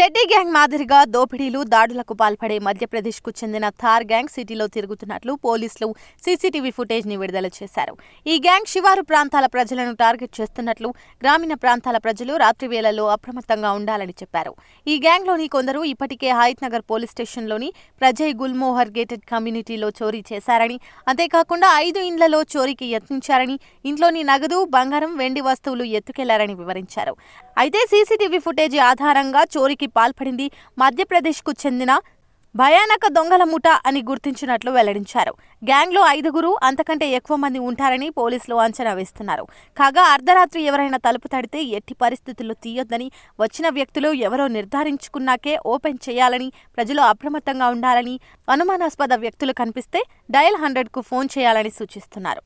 చెడ్డీ gang మాదిరిగా దోపిడీలు దాడులకు పాల్పడే మధ్యప్రదేశ్కు చెందిన థార్ గ్యాంగ్ సిటీలో తిరుగుతున్నట్లు పోలీసులు సీసీటీవీ ఫుటేజ్ ని విడుదల చేశారు. ఈ గ్యాంగ్ శివారు ప్రాంతాల ప్రజలను టార్గెట్ చేస్తున్నట్లు గ్రామీణ ప్రాంతాల ప్రజలు రాత్రి వేళల్లో అప్రమత్తంగా ఉండాలని చెప్పారు. ఈ గ్యాంగ్లోని కొందరు ఇప్పటికే హయత్ నగర్ పోలీస్ స్టేషన్లోని ప్రజయ్ గుల్మోహర్ గేటెడ్ కమ్యూనిటీలో చోరీ చేశారని, అంతేకాకుండా 5 ఇండ్లలో చోరీకి యత్నించారని, ఇంట్లోని నగదు, బంగారం, వెండి వస్తువులు ఎత్తుకెళ్లారని వివరించారు. అయితే సీసీటీవీ ఫుటేజ్ ఆధారంగా చోరీకి పాల్పడింది మధ్యప్రదేశ్కు చెందిన భయానక దొంగల ముఠా అని గుర్తించినట్లు వెల్లడించారు. గ్యాంగ్లో 5 అంతకంటే ఎక్కువ మంది ఉంటారని పోలీసులు అంచనా వేస్తున్నారు. కాగా అర్ధరాత్రి ఎవరైనా తలుపు తడితే ఎట్టి పరిస్థితుల్లో తీయొద్దని, వచ్చిన వ్యక్తులు ఎవరో నిర్ధారించుకున్నాకే ఓపెన్ చేయాలని, ప్రజలు అప్రమత్తంగా ఉండాలని, అనుమానాస్పద వ్యక్తులు కనిపిస్తే డయల్ 100కు ఫోన్ చేయాలని సూచిస్తున్నారు.